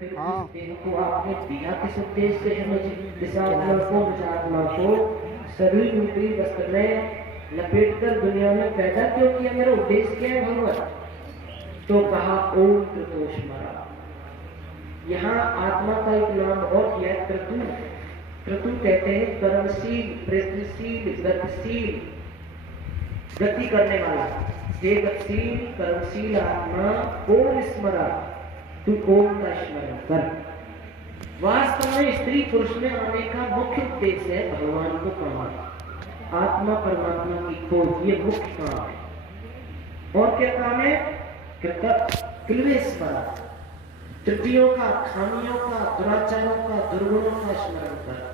हाँ। देह को आपने दिया किस उद्देश्य से है मुझे? इस आत्मा को, इस आत्मा को शरीर रूपी वस्त्र में लपेट कर दुनिया में पैदा क्यों किया? मेरा उद्देश्य क्या है भगवान? तो कहा ओम क्रतोष्मरा। यहाँ आत्मा का एक नाम और किया है क्रतु। क्रतु कहते हैं कर्मशील, प्रयत्नशील, गतिशील, गति करने वाला। हे गतिशील कर्मशील आत्मा, ओम स्मरा, तू ओम का स्मरण कर। वास्तव में स्त्री पुरुष में आने का मुख्य उद्देश्य है भगवान को पाना, आत्मा परमात्मा की खोज, ये मुख्य काम है। और क्या काम है? क्लेशपरा, त्रुटियों का, खामियों का, दुराचारों का, दुर्गुणों का स्मरण कर।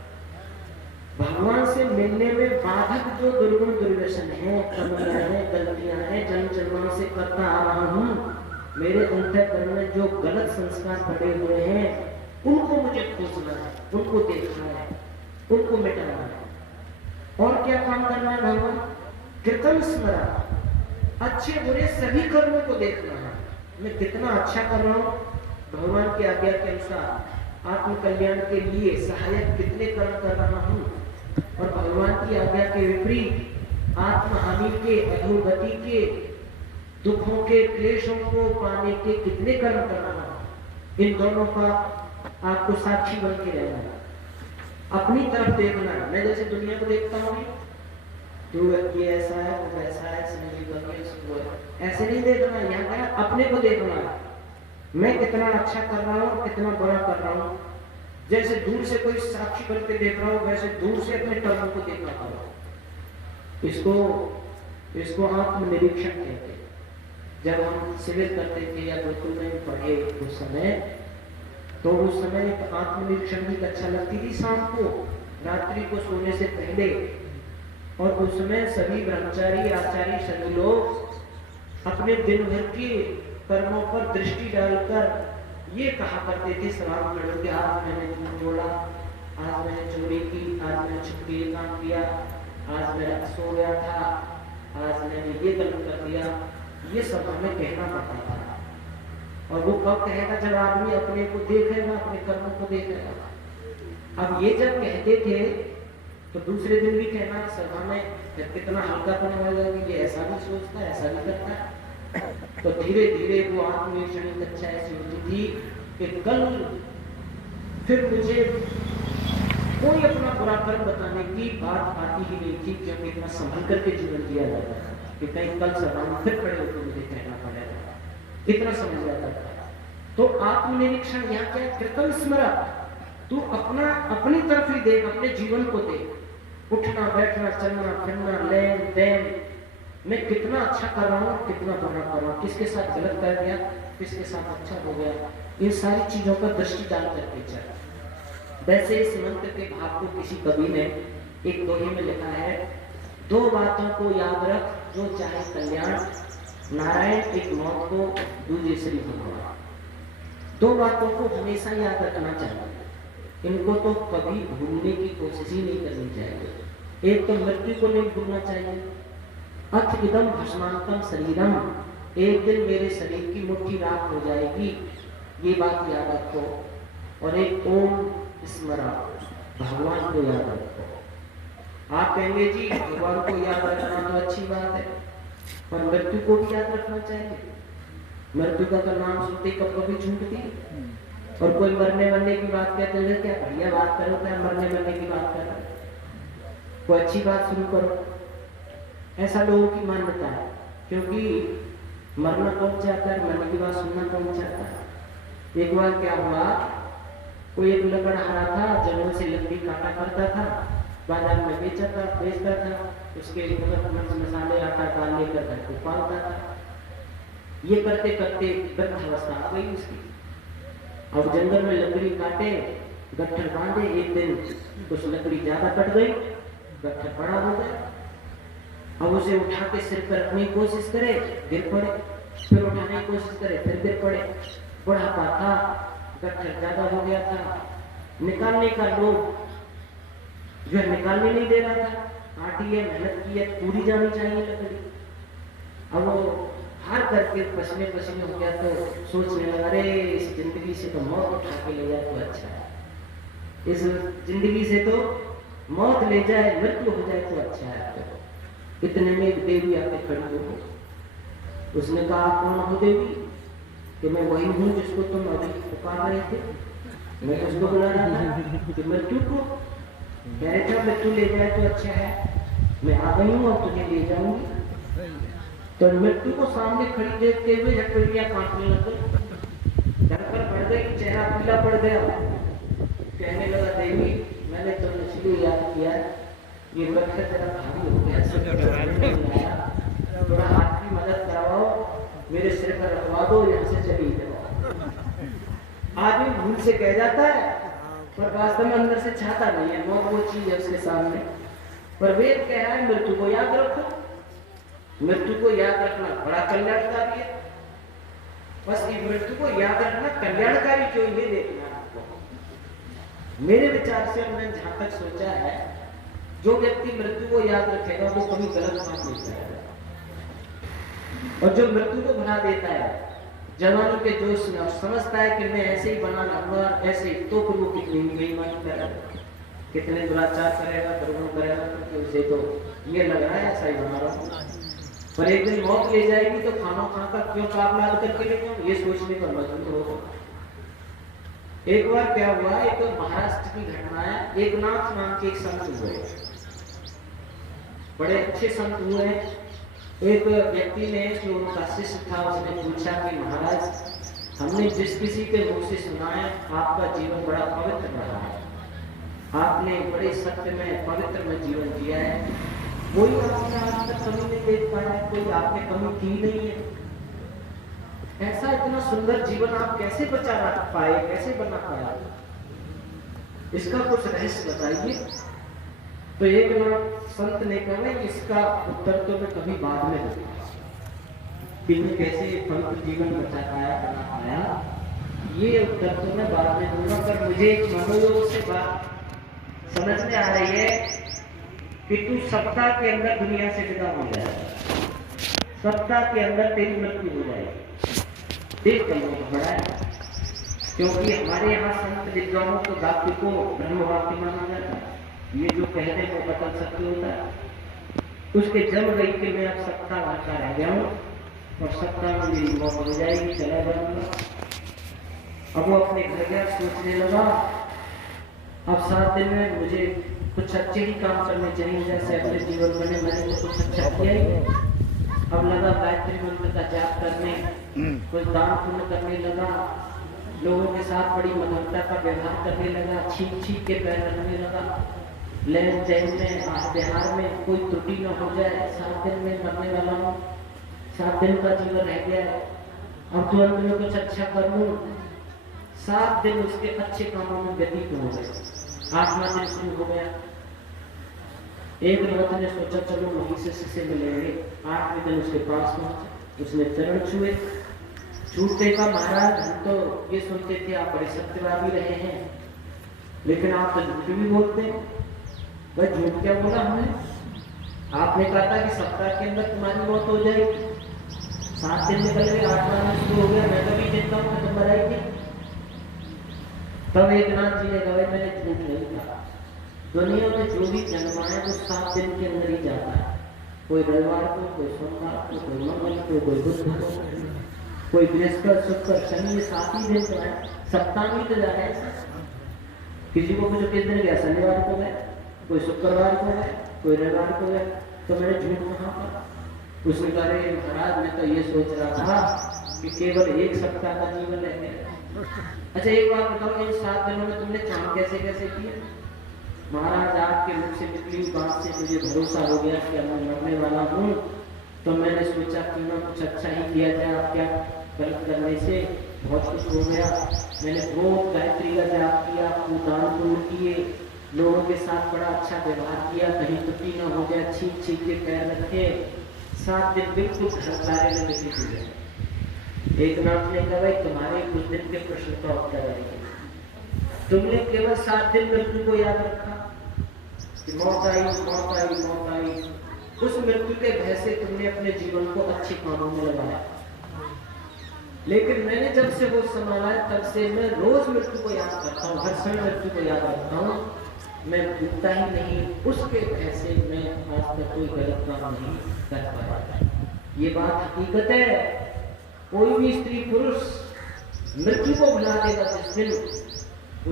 भगवान से मिलने में बाधक जो दुर्गुण दुर्व्यसन है, कमियां हैं, गलतियां हैं, जन्म जन्मों से करता आ रहा हूं, मेरे अंतःकरण में जो गलत संस्कार पड़े हुए हैं, उनको मुझे खोजना है, उनको देखना है, उनको मिटाना है। और क्या काम करना है भगवान? कृतम स्मरा, अच्छे बुरे सभी कर्मों को देखना है, मैं कितना अच्छा कर रहा हूं, भगवान की आज्ञा के अनुसार आत्म कल्याण के लिए सहायक कितने कर्म कर रहा हूं, और भगवान की आज्ञा के विपरीत आत्महानि के, अधोगति के, दुखों के, क्लेशों को पाने के कितने कर्म कर रहा हूं। इन दोनों का आपको साक्षी बन के रहना है, अपनी तरफ देखना है। मैं जैसे दुनिया को देखता हूँ, तो ये ऐसा है, वो वैसा है, ऐसे नहीं देखना है। यहाँ क्या अपने को देखना है, मैं कितना अच्छा कर रहा हूँ, कितना बुरा कर रहा हूँ। जैसे दूर से कोई साक्षी बन के देख रहा हूँ, वैसे दूर से अपने कर्मों को देखना पड़ा। इसको आत्मनिरीक्षण कहते हैं। जब हम शिविर करते थे या गुरुकुल में पढ़े उस समय, तो उस समय एक आत्मनिरीक्षण की कक्षा लगती थी शाम को, रात्रि को सोने से पहले। और उस समय सभी ब्रह्मचारी, आचार्य, सभी लोग अपने दिन भर के कर्मों पर दृष्टि डालकर ये कहा करते थे सवाल लड़ों के, आज मैंने झूठ बोला, आज मैंने चोरी की, आज मैंने छुप के काम किया, आज मैं सो गया था, आज मैंने ये गलत कर दिया। ये सब हमें कहना पड़ता था। और वो कब कहेगा? जब आदमी अपने को देखेगा, अपने कर्मों को देखेगा। अब ये जब कहते थे तो दूसरे दिन भी कहना सभा में, कितना हल्का पड़ने वाला, ये ऐसा भी सोचता है, ऐसा भी करता है। तो धीरे धीरे वो आत्मनिरीक्षण की कक्षा ऐसी होती थी कि कल फिर मुझे कोई अपना बुरा कर्म बताने की बात आती ही नहीं थी, क्योंकि इतना संभल करके जीवन जिया जाता था कि कहीं कल सभा में फिर खड़े होकर मुझे कहना पड़ेगा, इतना समझ जाता था। तो आत्मनिरीक्षण यहाँ क्या? कृतम स्मरा, तू अपनी तरफ ही देख, अपने जीवन को देख, उठना बैठना चलना फिरना लेन देन, मैं कितना अच्छा कर रहा हूँ, कितना बुरा कर रहा हूँ, किसके साथ गलत कर गया, किसके साथ अच्छा हो गया, इन सारी चीजों पर दृष्टि डाल करके चल। वैसे इस मंत्र के भाव को किसी कवि ने एक दोहे में लिखा है, दो बातों को याद रख जो चाहे कल्याण, नारायण एक मौत को, दूसरे श्री भगवान। दो बातों को हमेशा याद रखना चाहिए, इनको तो कभी भूलने की कोशिश ही नहीं करनी चाहिए। एक तो मृत्यु को नहीं भूलना चाहिए, अथ इदम भस्मांतम शरीरम, एक दिन मेरे शरीर की मुट्ठी राख हो जाएगी, ये बात याद रखो। और एक ओम स्मरा, भगवान को याद रखो। आप कहेंगे जी भगवान को याद रखना तो अच्छी बात है, पर मृत्यु को भी याद रखना चाहिए। मृत्यु का तो नाम सुनते कब कभी छूटती, और कोई मरने की बात कहते हैं, क्या बढ़िया बात करो, क्या मरने की बात कर रहे, कोई अच्छी बात शुरू करो। ऐसा लोगों की मान्यता है, क्योंकि मरना कौन चाहता है, मरने की बात सुनना कौन चाहता है। एक बार क्या हुआ, कोई एक लकड़हारा था, जंगल से लकड़ी काटा करता था, बाजार में बेचता था, उसके मसाले आटा डाल लेकर घर को पालता था। ये करते करते वृद्धावस्था आ गई उसकी। अब जंगल में लकड़ी काटे, गट्ठर बांधे, एक दिन कुछ लकड़ी ज्यादा कट गई, गट्ठर बड़ा हो गया। अब उसे उठा के सिर पर रखने की कोशिश करे, गिर पड़े, फिर उठाने की कोशिश करे, फिर गिर पड़े। बुढ़ापा था, गट्ठर ज्यादा हो गया था, निकालने का लोग जो है निकालने नहीं दे रहा था। काटी है, मेहनत की है, पूरी जानी चाहिए लकड़ी। अब वो हार करके पसीने पसीने हो गया तो सोचने लगा, अरे इस जिंदगी से तो मौत उठा के ले जाए तो अच्छा है, इस जिंदगी से तो मौत ले जाए, मृत्यु हो जाए तो अच्छा है। तो इतने में एक देवी आके खड़ी हो गई। उसने कहा, आप कौन हो देवी? कि मैं वही हूँ जिसको तुम अभी पुकार रहे थे, मैं उसको बुला रहा था कि मृत्यु को। कह रहे थे मृत्यु ले जाए तो अच्छा है, मैं आ गई हूँ और तुझे ले जाऊंगी। तो मृत्यु को सामने खड़ी देखते हुए झटपटियां कांपने लग गई, डर पर पड़ गई, चेहरा पीला पड़ गया। कहने लगा, देवी मैंने तुमने इसलिए याद किया, ये वृक्ष तेरा भारी हो गया, थोड़ा हाथ की मदद करवाओ, मेरे सिर पर रखवा दो, यहाँ से चली जाओ। आदमी भूल से कह जाता है पर वास्तव में अंदर से चाहता नहीं है, मौत वो चीज है उसके सामने। पर वेद कह रहा है मृत्यु को याद रखो, मृत्यु को याद रखना बड़ा कल्याणकारी है। बस ये मृत्यु को याद रखना कल्याणकारी क्यों, ये देखना आपको। मेरे विचार से हमने जहां तक सोचा है, जो व्यक्ति मृत्यु को याद रखेगा वो कभी गलत काम नहीं करेगा, और जो मृत्यु को भुला देता है जवानी के जोश में और समझता है कि मैं ऐसे ही बना रहूंगा, ऐसे ही, तो फिर वो कितनी बेईमानी करेगा, कितने दुराचार करेगा, दुर्गुण करेगा, क्योंकि उसे तो ये लग रहा है ऐसा ही बना रहा हूं। पर एक दिन मौत ले जाएगी तो खाना खाकर क्यों पाप लाद करके ले जाऊं, ये सोचने पर मजबूर होगा। एक बार क्या हुआ, एक तो महाराष्ट्र की घटना है। एक नाथ नाम के एक संत हुए, बड़े अच्छे संत हुए। एक व्यक्ति ने, जो उनका शिष्य था, उसने पूछा कि महाराज हमने जिस किसी के मुख से सुना है आपका जीवन बड़ा पवित्र रहा है, आपने बड़े सत्य में पवित्र में जीवन जिया है, कोई आपने आज तक कमी नहीं देख पाया, कोई आपने कमी की नहीं है, ऐसा इतना सुंदर जीवन आप कैसे बचा पाए, कैसे बना पाए, इसका कुछ रहस्य बताइए। तो एक संत ने कहा, इसका उत्तर तो मैं कभी बाद में दूंगा कि मैं कैसे पवित्र जीवन बचा पाया, बना पाया, ये उत्तर तो मैं बाद में दूंगा। पर मुझे एक मनोयोग से बात समझ में आ रही है कि तू सप्ताह के अंदर दुनिया से विदा हो जाएगा, सप्ताह के अंदर तेरी मृत्यु हो जाएगी। देख कर बड़ा है, क्योंकि हमारे यहाँ संत विद्वानों को वाक्य को ब्रह्म वाक्य माना जाता है। ये जो कहते हैं वो बदल सत्य होता है। उसके जम गई कि मैं अब सप्ताह भर का रह गया हूँ और सप्ताह में मेरी मौत हो जाएगी, चला जाऊंगा। अब वो अपने घर गया, सोचने लगा अब 7 दिन में मुझे कुछ अच्छे ही काम करने चाहिए, जैसे अपने जीवन में मैंने तो कुछ अच्छा किया ही। अब लगा गायत्री मंत्र का जाप करने, कुछ दान पुण्य करने लगा, लोगों के साथ बड़ी मधुरता का व्यवहार करने लगा, छींक छींक के पैर रखने लगा, लेन देन में व्यवहार में कोई त्रुटि न हो जाए। 7 दिन में मरने वाला हूँ, 7 दिन का जीवन रह गया है, अब तुरंत में कुछ अच्छा कर लूं। 7 दिन उसके अच्छे कामों में व्यतीत हो गए, 8वां दिन शुरू हो गया। एक नाथ ने सोचा चलो वहीं से मिलेंगे। 8वें दिन उसके पास पहुंचे, उसने चरण छुए, छूटते का महाराज हम तो ये सुनते थे आप बड़े सत्यवादी रहे हैं, लेकिन आप तो झूठ भी बोलते हैं। वह झूठ क्या बोला हमने? आपने कहा था कि सप्ताह के अंदर तुम्हारी मौत हो जाएगी, 7 दिन निकल गए, 8वां दिन शुरू हो गया, मैं कभी देखता हूँ खत्म मराई थी। तब एक नाथ जी ने कहा मैंने झूठ नहीं कहा, दुनिया में जो भी जन्मा है वो 7 दिन के अंदर ही जाता है, कोई रविवार को, कोई सोमवार को, कोई मंगल को, कोई बुध को, कोई बृहस्पति शुक्र शनि, 7 ही दिन तो है, सप्ताह में तो जा रहे हैं। किसी को कुछ किस दिन गया, शनिवार को गए, कोई शुक्रवार को गए, कोई रविवार को गए, तो मैंने झूठ कहाँ पर? उसने कहा महाराज मैं तो ये सोच रहा था कि केवल 1 सप्ताह का जीवन है। अच्छा एक बात बताओ, इन 7 दिनों में तुमने काम कैसे कैसे किया? महाराज आपके मुख से निकली बात से मुझे भरोसा हो गया कि मैं मरने वाला हूँ, तो मैंने सोचा कि ना कुछ अच्छा ही किया जाए। आप क्या गलत करने से बहुत कुछ हो गया, मैंने बहुत गायत्री का जाप किया, दान पुण्य किए, लोगों के साथ बड़ा अच्छा व्यवहार किया, कहीं त्रुटि न हो जाए, छींक छींक के पैर रखे, 7 दिन बिल्कुल घरदारे में व्यतीत हुए। एक नाथ ने कहा भाई तुम्हारे कुछ दिन के प्रश्न का उत्तर आएगा, तुमने केवल 7 दिन मृत्यु को याद रखा कि मौत आई मौत आई मौत आई, उस मृत्यु के भय से तुमने अपने जीवन को अच्छे कामों में लगाया। लेकिन मैंने जब से वो संभाला है तब से मैं रोज मृत्यु को याद करता हूँ, हर समय मृत्यु को याद रखता हूँ। मैं डूबता ही नहीं, उसके भय से मैं आज तक कोई गलत काम नहीं कर पाया। ये बात हकीकत है। कोई भी स्त्री पुरुष मृत्यु को भुला देगा जिस दिन,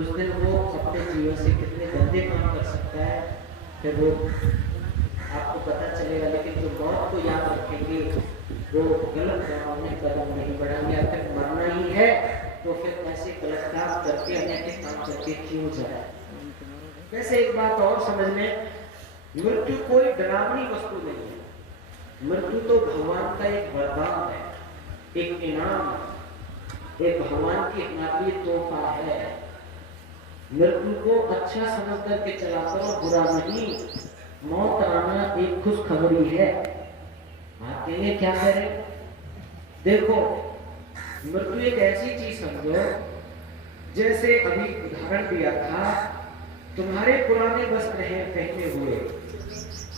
उस दिन वो अपने जीवन से कितने गंदे काम कर सकता है, फिर वो आपको पता चलेगा। लेकिन जो मौत को याद रखेंगे वो गलत कामों में कदम नहीं बढ़ाएंगे। अगर मरना ही है तो फिर ऐसे गलत काम करके, अनैतिक काम करके क्यों जाए। वैसे एक बात और समझ में, मृत्यु कोई डरावनी वस्तु नहीं है। मृत्यु तो भगवान का एक वरदान है, एक इनाम है, एक भगवान की हमारी तोहफा है। मृत्यु को अच्छा समझ करके चला करो, बुरा नहीं। मौत आना एक खुशखबरी है। आप कहेंगे क्या करें? देखो, मृत्यु एक ऐसी चीज समझो, जैसे अभी उदाहरण दिया था, तुम्हारे पुराने वस्त्र हैं पहने हुए,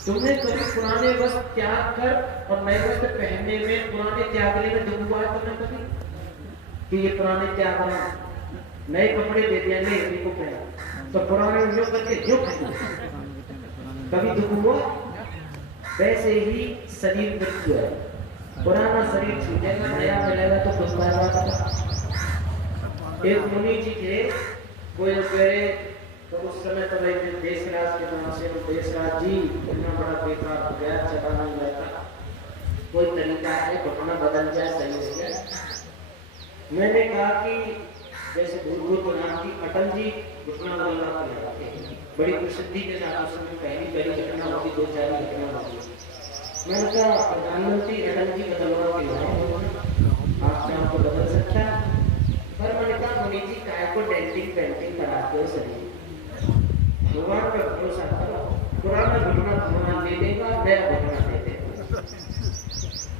तुमने कभी पुराने वस्त्र त्याग कर और नए वस्त्र पहनने में, पुराने त्यागने में दुख हुआ है तुमने कभी कि ये पुराने त्याग रहा, नए कपड़े दे दिया, नहीं इसी को पहना, तो पुराने जो करके जो कभी दुख हुआ? वैसे ही शरीर मृत्यु है, पुराना शरीर छूटेगा, नया मिलेगा तो दुख होगा। एक मुनि जी थे, कोई कहे तो उस समय तो देशराज के नाम से, देशराज जी इतना बड़ा बेकार हो गया, चला नहीं रहता, कोई तरीका है घटना बदल जाए, सही हो गया। मैंने कहा कि जैसे भूतपूर्व नाम की अटल जी घटना बदलना कहलाते हैं, बड़ी प्रसिद्धि के साथ उस समय पहली पहली घटना होती, 2-4 घटना होती। मैंने कहा प्रधानमंत्री अटल जी बदलवा के लाए, आप चाहो तो बदल सकता है, पर मैंने कहा मुनि जी काय को डेंटिंग पेंटिंग कराते हो, सही भगवान पर भरोसा करो, पुराना घटना भगवान दे देगा, नया घटना दे देगा।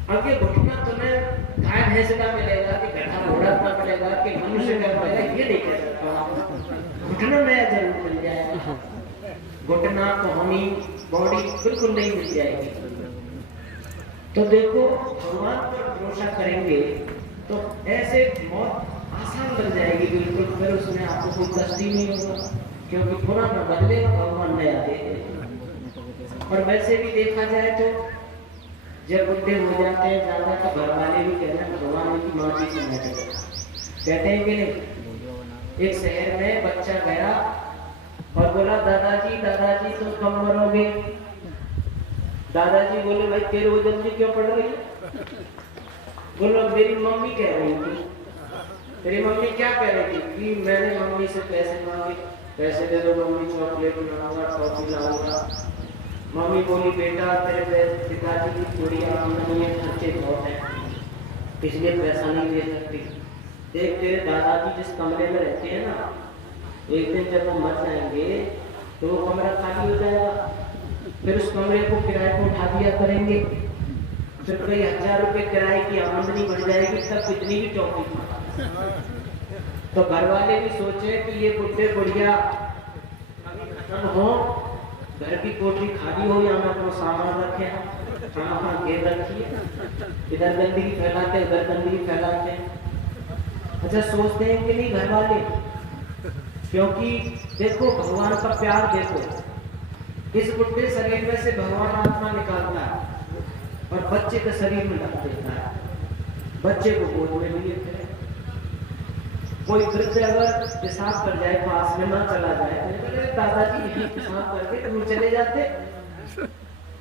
अब ये घटना तुम्हें गाय भैंस का मिलेगा कि गधा घोड़ा का मिलेगा कि मनुष्य का मिलेगा, ये नहीं कह सकता। घटना नया जरूर मिल जाएगा, घटना कहानी बॉडी बिल्कुल नहीं मिल जाएगी। तो देखो, भगवान पर भरोसा करेंगे तो ऐसे मौत आसान लग जाएगी बिल्कुल, फिर उसमें आपको कोई कष्ट ही नहीं होगा, क्योंकि पुराना बदलेगा, भगवान नया दे देगा। और वैसे भी देखा जाए तो जब बुढ़े हो जाते हैं ज्यादा, तो घर वाले भी कहते हैं भगवान की माटी से न डरे, कहते हैं कि नहीं। एक शहर में बच्चा गया और बोला दादाजी तुम कब मरोगे? दादाजी बोले भाई तेरे वो जल्दी क्यों पड़ रही है? बोलो मेरी मम्मी कह रही थी। तेरी मम्मी क्या कह रही थी? कि मैंने मम्मी से पैसे मांगे, पैसे दे दो मम्मी, चॉकलेट लाऊंगा, टॉफी लाऊंगा। मम्मी बोली बेटा तेरे पिताजी की थोड़ी आमदनी है, खर्चे बहुत हैं, इसलिए पैसा नहीं दे सकती। देख तेरे दादाजी जिस कमरे में रहते हैं ना, एक दिन जब वो मर जाएंगे तो वो कमरा खाली हो जाएगा, फिर उस कमरे को किराए को उठा दिया करेंगे, फिर कई 1000 रुपए किराए की आमदनी बढ़ जाएगी, तब कितनी भी टॉफी खा। तो घर वाले भी सोचे कि ये बुढ़े बुढ़िया कभी खत्म हो, घर की कोठरी खाली हो, या हम अपना सामान रखे, खाना घेर रखिए, इधर गंदगी फैलाते उधर गंदगी फैलाते। अच्छा सोचते हैं कि नहीं घर वाले, क्योंकि देखो भगवान का प्यार देखो, इस बुढ़े शरीर में से भगवान आत्मा निकालता है और बच्चे के शरीर में रख देता है, बच्चे को गोद में लिए फिर। कोई वृद्ध अगर पेशाब कर जाए, पास में ना चला जाए, दादाजी यही पेशाब करके तुम चले जाते,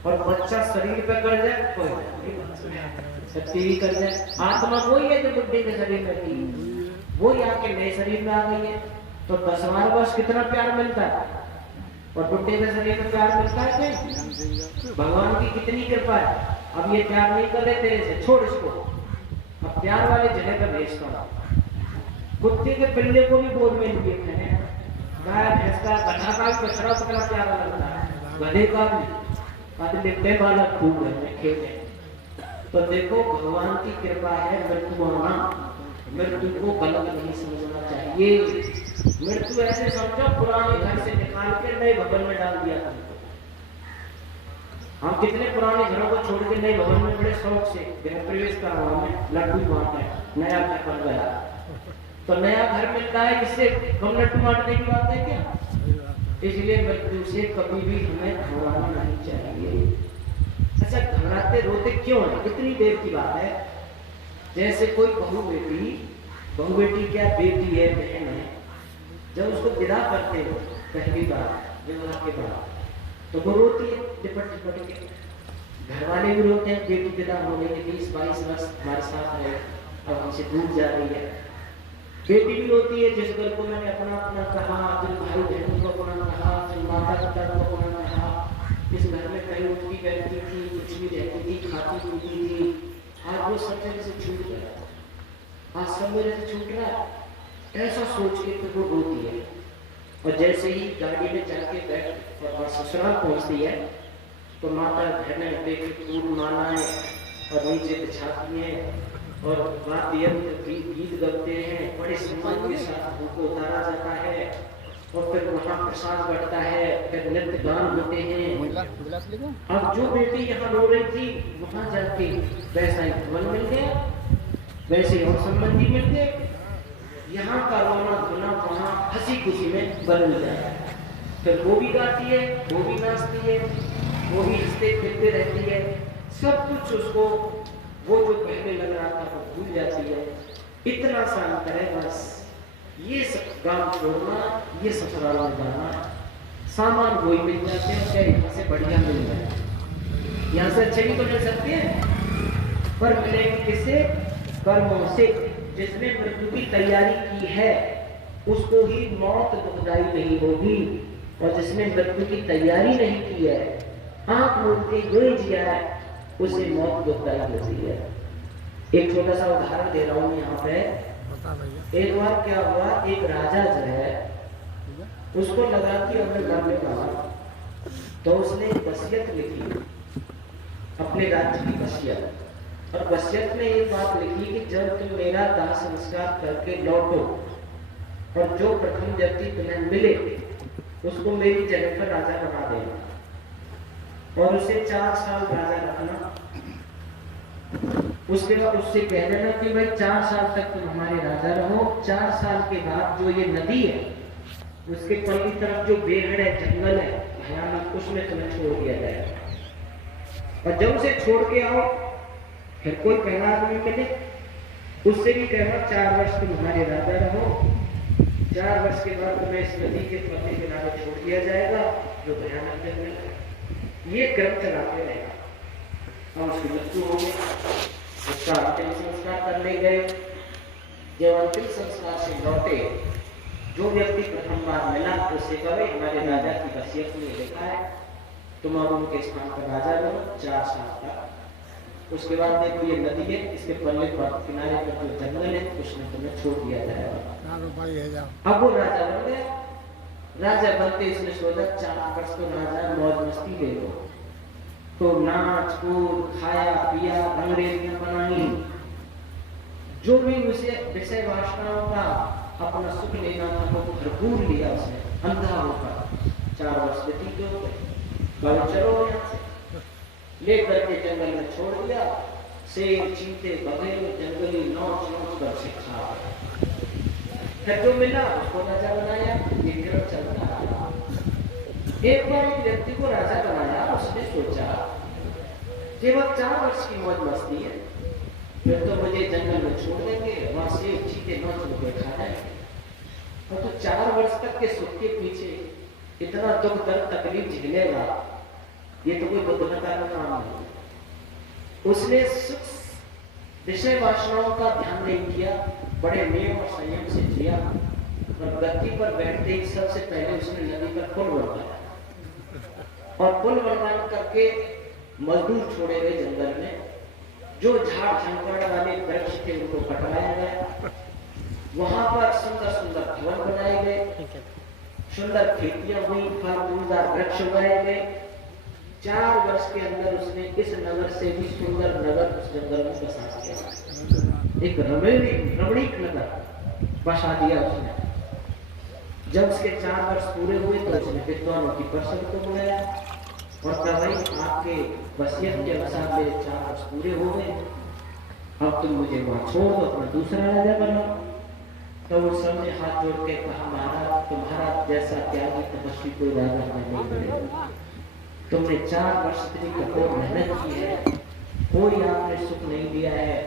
और बच्चा शरीर पे कर जाए, कोई कर जाए, आत्मा वही है जो बुढ़े के शरीर में थी, वो आके नए शरीर में आ गई है। तो 10 वर्ष कितना प्यार मिलता है, और बुढ़े के शरीर में प्यार मिलता है कि भगवान की कितनी कृपा है। अब ये प्यार नहीं कर रहे तेरे से, छोड़ इसको, अब प्यार वाले जगह पर भेजता हूँ। कुत्ते के पिल्ले को भी गोद में लिए खड़े, गाय भैंस का गधा का भी कचरा पकड़ा प्यारा लगता है, गधे का भी लिपटे वाला खूब है खेले। तो देखो भगवान की कृपा है, मृत्यु आना, मृत्यु को गलत नहीं समझना चाहिए। मृत्यु ऐसे समझो पुराने घर से निकाल के नए भवन में डाल दिया तुमको। हम कितने पुराने घरों को छोड़ के नए भवन में बड़े शौक से गृह प्रवेश करा, हमें लड्डू बांटा है, नया घर बन गया। तो नया घर मिलता है किससे? कम लड्डू बांटने की बात है क्या? इसलिए मृत्यु से कभी भी हमें घबराना नहीं चाहिए। अच्छा, घबराते रोते क्यों है? इतनी देर की बात है। जैसे कोई बहू बेटी क्या, बेटी है, बहन है, जब उसको विदा करते हो पहली बार विवाह के बाद, तो वो रोती है लिपट के। घर वाले भी रोते हैं, बेटी विदा होने के 20-22 वर्ष हमारे साथ है, अब हमसे दूर जा रही है। बेटी भी रोती है, जिस घर को मैंने अपना कहा, जिन भाई बहनों को अपना कहा, जिन माता पिता को अपना कहा, इस घर में कहीं उठती बैठती थी, कुछ भी रहती थी, खाती पीती थी, आज वो सब जगह से छूट गया, आज सब मेरे से छूट रहा है, ऐसा सोच के तो वो रोती है। और जैसे ही गाड़ी में चढ़ के बैठ और ससुराल पहुंचती है, तो माता बहनें बेटी फूल मालाएं और नीचे बिछाती हैं और वाद्य यंत्र गीत गाते हैं, बड़े सम्मान के साथ उनको उतारा जाता है और फिर वहाँ प्रसाद बढ़ता है, फिर नृत्य गान होते हैं। अब जो बेटी यहाँ रो रही थी, वहाँ जाके वैसा ही धन मिल गया, वैसे और संबंधी मिल गए, यहाँ का रोना धोना वहाँ हंसी खुशी में बदल जाए। फिर वो भी गाती है, वो भी नाचती है, वो भी हंसते खेलते रहती है, सब कुछ उसको वो जो पहले लग रहा था वो भूल जाती है। इतना सा अंतर है बस। ये सब गांव छोड़ना, ये ससुराल में जाना, सामान वही मिल जाते हैं, चाहे यहाँ से बढ़िया मिल जाए, यहाँ से अच्छे भी तो मिल सकते हैं, पर मिलेंगे किससे? कर्मों से। जिसने मृत्यु की तैयारी की है उसको ही मौत दुखदाई नहीं होगी, और जिसने मृत्यु की तैयारी नहीं की है, आंख मूंद के यूं जिया है, उसे मौत दुखदाई होती है। एक छोटा सा उदाहरण दे रहा हूँ यहाँ पे। एक बार क्या हुआ, एक राजा जो है उसको लगा कि अब मैं मरने वाला, तो उसने वसीयत लिखी, अपने राज्य की वसीयत, और वसीयत में एक बात लिखी कि जब तुम मेरा दाह संस्कार करके लौटो और जो प्रथम व्यक्ति तुम्हें मिले उसको मेरी जगह पर राजा बना देना और उसे 4 साल राजा रखना। उसके बाद उससे कह देना कि भाई 4 साल तक तुम हमारे राजा रहो, 4 साल के बाद जो ये नदी है उसके पर की तरफ जो बेहड़ है, जंगल है भयानक, उसमें तुम्हें छोड़ दिया जाएगा। और जब उसे छोड़ के आओ, फिर कोई पहला आदमी मिले, उससे भी कहना 4 वर्ष तुम हमारे राजा रहो, 4 वर्ष के बाद तुम्हें इस नदी के पर के किनारे छोड़ दिया जाएगा जो भयानक जंगल है। ये क्रम चलाते रहेगा। और उसकी मृत्यु हो गई, उसका अंतिम संस्कार करने गए। जब अंतिम संस्कार से लौटे, जो व्यक्ति प्रथम बार मिला उससे कहे हमारे राजा की वसीयत में लिखा है तुम अब उनके स्थान पर राजा बनो 4 साल तक। उसके बाद देखो ये नदी है, इसके पल्ले पर किनारे पर जो जंगल है उसमें तुम्हें छोड़ दिया जाएगा। अब वो राजा बन गया। राजा बनते इसने सोचा 4 वर्ष तो राजा मौज मस्ती ले लो, तो नाच कूद खाया पिया अंग्रेजियां बनाई, जो भी उसे विषय वासनाओं का अपना सुख लेना था वो भरपूर लिया उसने, अंधा होकर 4 वर्ष व्यतीत हो गए। चलो यहाँ से लेकर के जंगल में छोड़ दिया। शेर चीते बघेल जंगली नौच नौच कर सिखा, फिर जो मिला उसको राजा बनाया। ये क्रम चलता रहा। एक बार एक व्यक्ति को राजा बनाया, उसने सोचा कि वह 4 वर्ष की मौज मस्ती है, फिर तो मुझे जंगल में छोड़ देंगे, वहां से चीते नौच में बैठा जाएंगे, और तो 4 वर्ष तक के सुख के पीछे इतना दुख दर्द तकलीफ झेलेगा, ये तो कोई बुद्धिमत्ता का काम नहीं। उसने विषय वासनाओं का ध्यान नहीं किया, बड़े नियम और संयम से जिया, और गद्दी पर बैठते ही सबसे पहले उसने नदी पर पुल बनवाया, और पुल बनवाने करके मजदूर छोड़े गए जंगल में। जो झाड़ झंकाड़ वाले वृक्ष थे उनको कटवाया गया, वहां पर सुंदर सुंदर भवन बनाए गए, सुंदर खेतियां हुई, फल फूलदार वृक्ष उगाए गए। 4 वर्ष के अंदर उसने इस नगर से भी सुंदर नगर उस जंगल में बसा दिया, एक रमणीक नगर बसा दिया उसने। जब उसके 4 वर्ष पूरे हुए तो उसने विद्वानों की परिषद को बुलाया और कहा भाई आपके वसीयत के अनुसार मेरे 4 वर्ष पूरे हो गए, अब तुम मुझे वहां छोड़ दो, अपना दूसरा राजा बनाओ। तो उस समय हाथ जोड़ के कहा, महाराज तुम्हारा जैसा त्यागी तपस्वी कोई राजा हमें नहीं मिलेगा। तुमने 4 वर्ष इतनी कठोर मेहनत की है, कोई आपने सुख नहीं दिया है।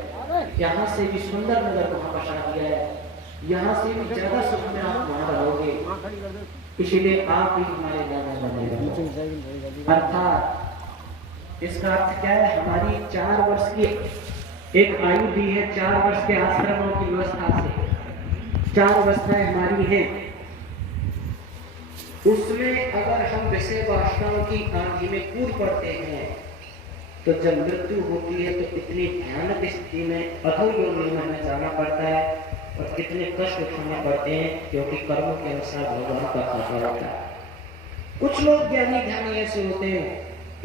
यहाँ से भी सुंदर नगर वहां बसा दिया है, यहाँ से भी ज्यादा सुख में आप वहां रहोगे, इसीलिए आप ही हमारे राजा बनेगा। अर्थात इसका अर्थ क्या है, हमारी 4 वर्ष की एक आयु दी है, 4 वर्ष के आश्रमों की व्यवस्था से 4 अवस्थाएं हमारी हैं। उसमें अगर हम विषय वासनाओं की आंधी में कूद पड़ते हैं तो जब मृत्यु होती है तो इतनी भयानक स्थिति में अधो योनि में जाना पड़ता है और कितने कष्ट उठाने पड़ते हैं, क्योंकि कर्मों के अनुसार भगवान का खाता होता है। कुछ लोग ज्ञानी ध्यानी ऐसे होते हैं,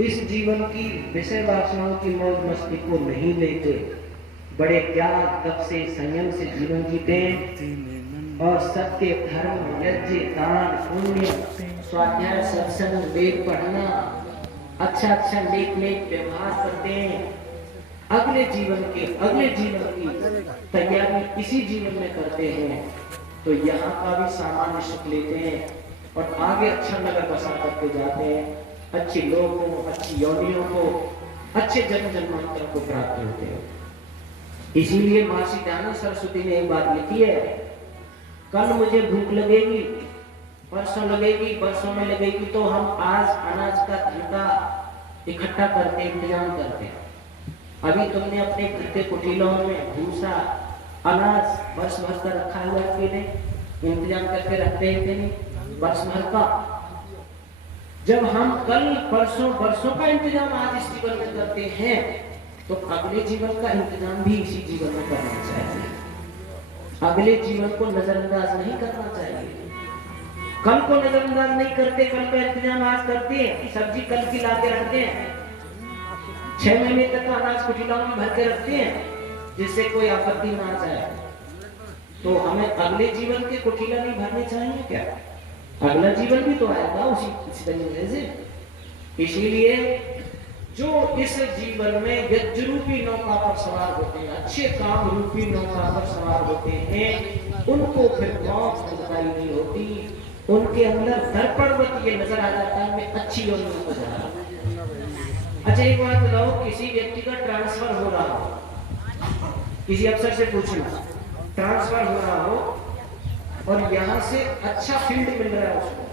इस जीवन की विषय वासनाओं की मौज मस्ती को नहीं लेते, बड़े त्याग तप से संयम से जीवन जीते और सत्य धर्म यज्ञ दान पुण्य स्वाध्याय सत्संग वेद पढ़ना अच्छा नेक व्यवहार करते हैं। अगले जीवन की तैयारी इसी जीवन में करते हैं, तो यहाँ का भी सामान्य सुख लेते हैं और आगे अच्छा नगर बसा करके जाते हैं, अच्छे लोगों को, अच्छी योनियों को, अच्छे जन्म जन्मांतर को प्राप्त होते हैं। इसीलिए महर्षि दयानंद सरस्वती ने एक बात लिखी है, कल मुझे भूख लगेगी, परसों लगेगी, परसों में लगेगी, तो हम आज अनाज का धंधा इकट्ठा करते, इंतजाम करते हैं। अभी तुमने अपने घर के कुटीलों में भूसा अनाज वर्ष भर का रखा हुआ है, इंतजाम करके रखते हैं कि नहीं, वर्ष भर का। जब हम कल परसों बरसों का इंतजाम आज इस जीवन में करते हैं, तो अगले जीवन का इंतजाम भी इसी जीवन में करना चाहिए। अगले जीवन को नजरअंदाज नहीं करना चाहिए। कल को नजरअंदाज नहीं करते, कल का इंतजाम आज करते हैं, सब्जी कल की ला के रखते हैं, 6 महीने तक का अनाज कुटीलों में भर के रखते हैं, जिससे कोई आपत्ति ना आ जाए। तो हमें अगले जीवन के कुटीला नहीं भरने चाहिए क्या? अगला जीवन भी तो आएगा उसी तरीके से। इसीलिए जो इस जीवन में यज्ञ रूपी नौका पर सवार होते हैं, अच्छे काम रूपी नौका पर सवार होते हैं, उनको फिर मौत दुखदाई नहीं होती, उनके अंदर दर्पणवत ये नजर आ जाता है, मैं अच्छी योजना को जा रहा हूं। अच्छा एक बात बताओ, किसी व्यक्ति का ट्रांसफर हो रहा हो, किसी अफसर से पूछना, ट्रांसफर हो रहा हो और यहाँ से अच्छा फील्ड मिल रहा है उसको,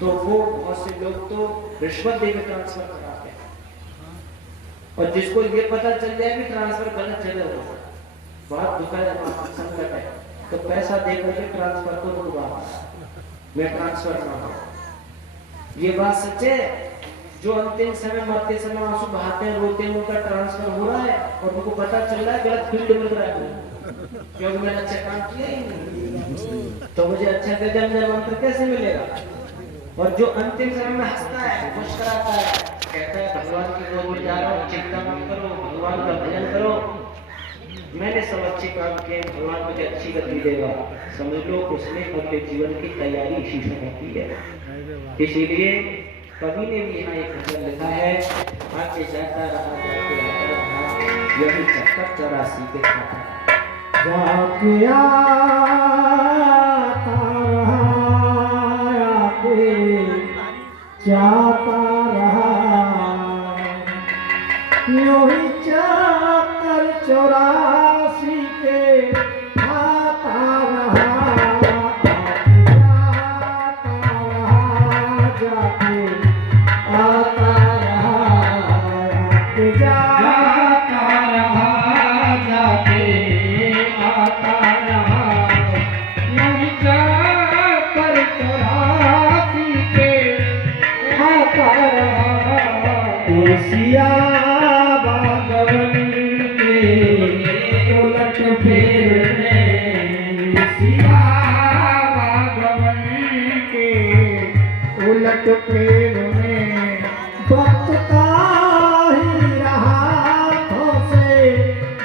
तो वो बहुत से लोग तो रिश्वत देकर ट्रांसफर कराते हैं, और जिसको ये पता चल जाए कि ट्रांसफर गलत जगह हो, बहुत दुखद संकट है, तो पैसा देकर के ट्रांसफर को रुकवा, मैं ट्रांसफर ना हो। ये बात सच है। जो अंतिम समय मरते समय आंसू बहाते हैं, रोते हैं, उनका ट्रांसफर हो रहा है और उनको पता चल रहा है गलत फील्ड मिल रहा है, क्योंकि मैंने अच्छा काम किया ही नहीं, तो मुझे अच्छा जन्म कैसे मिलेगा। और जो अंतिम समय में हंसता है, खुश कराता है, कहता है भगवान की गोद में जा रहा हूँ, चिंता मत करो, भगवान का भजन करो, मैंने सब अच्छे काम किए, भगवान मुझे अच्छी गति देगा, समझ लो उसने अपने जीवन की तैयारी इसी समय की है। इसीलिए कवि ने भी यहाँ एक भजन लिखा है, आगे जाता रहा जाके आता रहा, यही चक्कर 84 के खाता जाके जाता रहा, यूं ही चक्कर 84 के आता रहा, जाके आता रहा, जाता रहा, जाके आता रहा, यूं ही चक्कर 84 के आता रहा। एशिया बागवन के उलट फेरने, एशिया बागवन के उलट फेरने, वक्त का ही हाथों से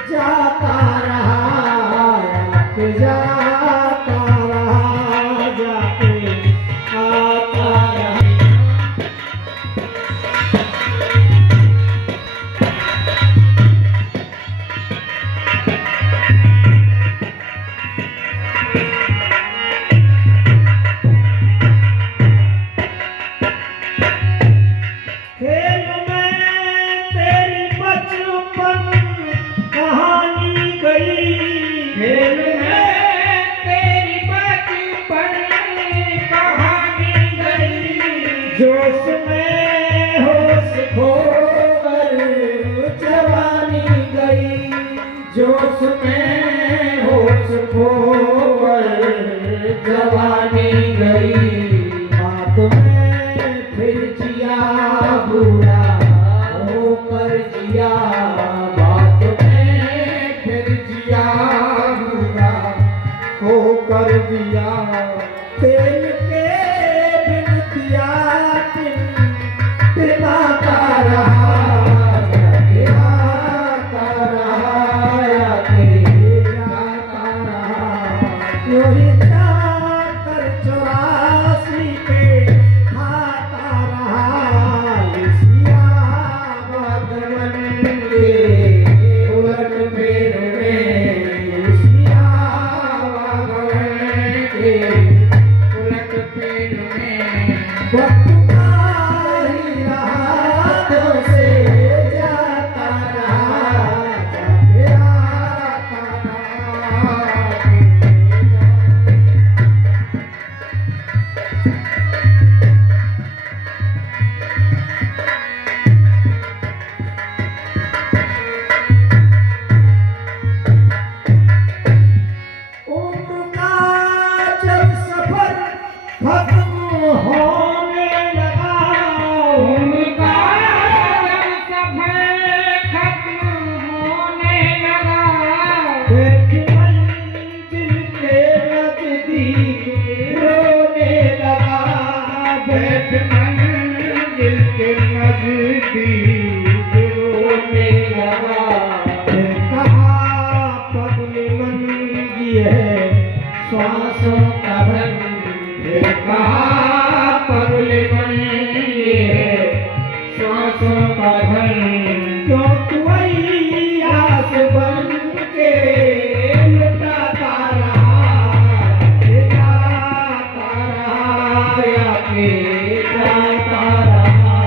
जाता रहा, जाता रहा, जाके आता रहा। खोकर जवानी गई, बात में फिर जिया बुरा होकर जिया, बात में फिर जिया बुरा होकर जिया। तेल के बिन दिया टिमाता रहा, गिराता रहा, गिराता रहा, यूं ही जाकर 84 पे खाता रहा। सिया भगवन के उलट फेर में, सिया भगवन के उलट फेर में, वक्त का ही राहों से जाता रहा, जाते आता रहा। उम्र का जब सफर खत्म होने लगा, उम्र का जब सफर खत्म होने लगा, बैठ मंजिल के नजदीक रोने लगा, बैठ मंजिल के नजदीक रोने लगा। कहा पगली मंगी है श्वासों का धन, कहा पगली मंगी है श्वासों का धन, क्यों तू आस बन के लुटाता रहा, जाता रहा, या के जाता रहा।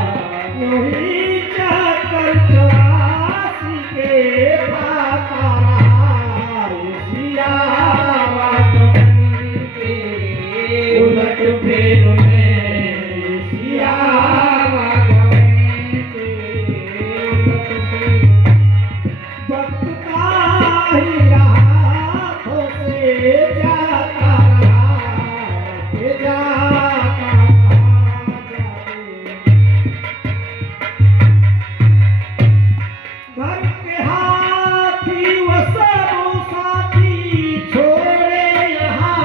यूं ही जाकर 84 के खाता रहा, सिया भगवन के उलट फेर में, सिया भगवन के उलट फेर। वक्त का ही हाथों से जाता रहा, जाता रहा। घर के हाथी वो सब साथी छोड़े यहाँ,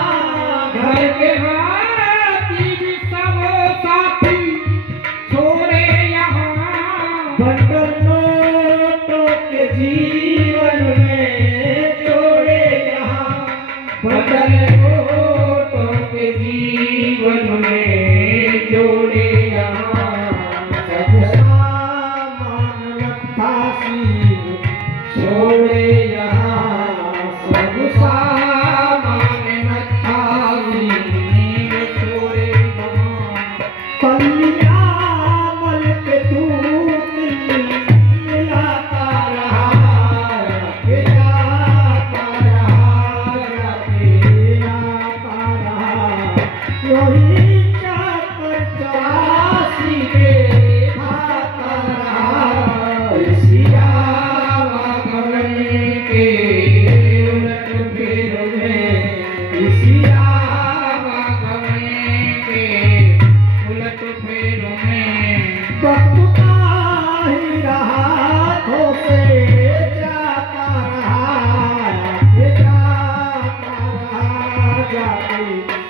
घर के हाथी भी सब साथी छोड़े यहाँ, बंडल नोटों के जीवन में जोड़े यहाँ, बंडल नोटों के जीवन में जोड़े यहाँ। सब सामान नत्थासी छोड़े यहाँ, सब सामान नत्थासी छोड़े यहाँ। कल्यामल के तू मिलाता रहा, गिराता रहा, गिराता रहा। यूं ही जाकर 84 के खाता रहा, सिया भगवन के उलट फेर में, सिया भगवन के उलट फेर में। वक्त का ही हाथों से जाता रहा, जाता रहा, जाते